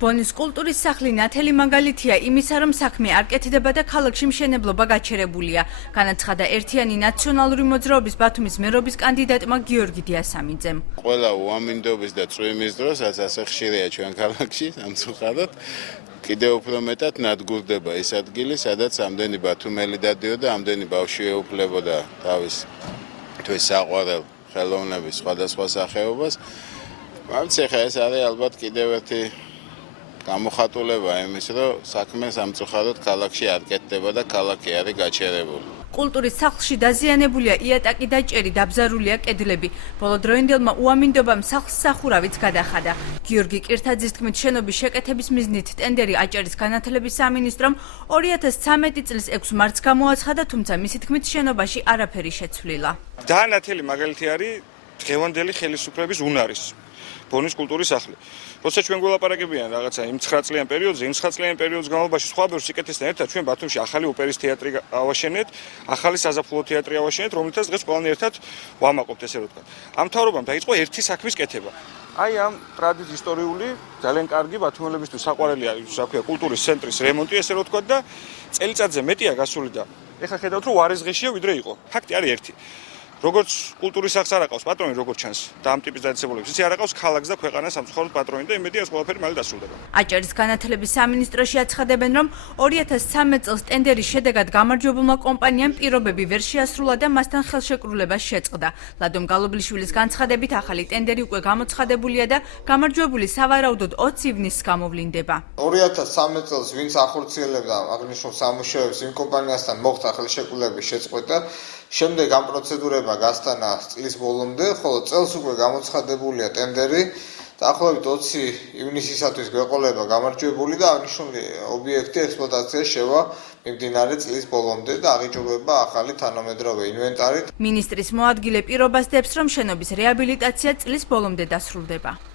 ბონის კულტურის სახლი ნათელი მაგალითია იმისა, რომ საქმე არ კეთდება და ქალაქში მშენებლობა გაჩერებულია. განაცხადა ერთიანი ნაციონალური მოძრაობის ბათუმის მერობის კანდიდატმა გიორგი დიასამიძემ. ყველა უამინდობის და წვიმის დროს, რაც ასე ხშირია ჩვენ ქალაქში, სამწუხაროდ, კიდევ უფრო მეტად ნადგურდება ის ადგილი, სადაც ამდენი ბათუმელი დადიოდა, ამდენი ბავშვი ეუფლებოდა თავის საყვარელ ხელოვნების სხვადასხვა სახეობას. ამცეხა ეს არის ალბათ კიდევ ერთი გამოხატულება იმის, რომ საქმე სამწუხაროდ ქალაქში არ კეთდება და ქალაქი არის გაჩერებული. კულტურის სახლში დაზიანებულია იატაკი და ჭერი, დაბზარულია კედლები. ბოლოდროინდელმა უამინდობამ სახლს სახურავიც გადახადა. გიორგი კირთაძის თქმით, შენობის შეკეთების მიზნით ტენდერი აჭარის განათლების სამინისტრომ 2013 წლის 6 მარტს გამოაცხადა, თუმცა მისი თქმით შენობაში არაფერი შეცვლილა. დაანათელი მაგალითი არის დღევანდელი ხელისუფლების უნარის. ბონის კულტურის სახლი. როცა ჩვენ გველაპარაკებიან რაღაცა იმ 9 წლიან პერიოდზე, იმ 9 წლიან პერიოდის განმავლობაში სხვა ბევრ სიკეთესთან ერთად ჩვენ ბათუმში ახალი ოპერის თეატრი ავაშენეთ, ახალი საზაფხულო თეატრი ავაშენეთ, რომლითაც დღეს ყველანი ერთად ვამაყობთ, ესე რომ ვთქვა. ამ მთავრობამ დაიწყო ერთი საქმის კეთება. აი ამ ტრადიციული ისტორიული, ძალიან კარგი ბათუმელებისთვის საყვარელი არის კულტურის ცენტრის რემონტი, ესე რომ ვთქვა და წელიწადზე მეტია გასული და ეხლა ხედავთ რომ უარესღეშია ვიდრე იყო. ფაქტი არის ერთი. როგორც კულტურის სახლს არ აყავს პატრონი, როგორც ჩანს და ამ ტიპის დაწესებულებს, ისე არ აყავს ქალაქს და ქვეყანას სამწუხაროდ პატრონი და იმედია ეს ყველაფერი მალე დასრულდება. აჭარის განათლების სამინისტროში აცხადებენ, რომ 2013 წელს ტენდერის შედეგად გამარჯვებულმა კომპანიამ პირობები ვერ შეასრულა და მასთან ხელშეკრულება შეწყდა. ლადომ გალობლიშვილის განცხადებით, ახალი ტენდერი უკვე გამოცხადებულია და გამარჯვებული სავარაუდოდ 20 ივნისს გამოვლინდება. 2013 წელს ვინც ახორციელებდა აღნიშნულ სამუშაოებს, იმ კომპანიასთან მოხდა ხელშეკრულების შეწყვეტა. შემდეგ ამ პროცედურება გასტანა წლის ბოლომდე, ხოლო წელს უკვე გამოცხადებულია ტენდერი. დაახლოებით 20 ივნისისათვის გვეყოლება გამარჯვებული და აღნიშნული ობიექტი ექსპლუატაციაში შევა მიმდინარე წლის ბოლომდე და აღიჭურვება ახალი თანამედროვე ინვენტარით. მინისტრის მოადგილე პირობას დებს, რომ შენობის რეაბილიტაცია წლის ბოლომდე დასრულდება.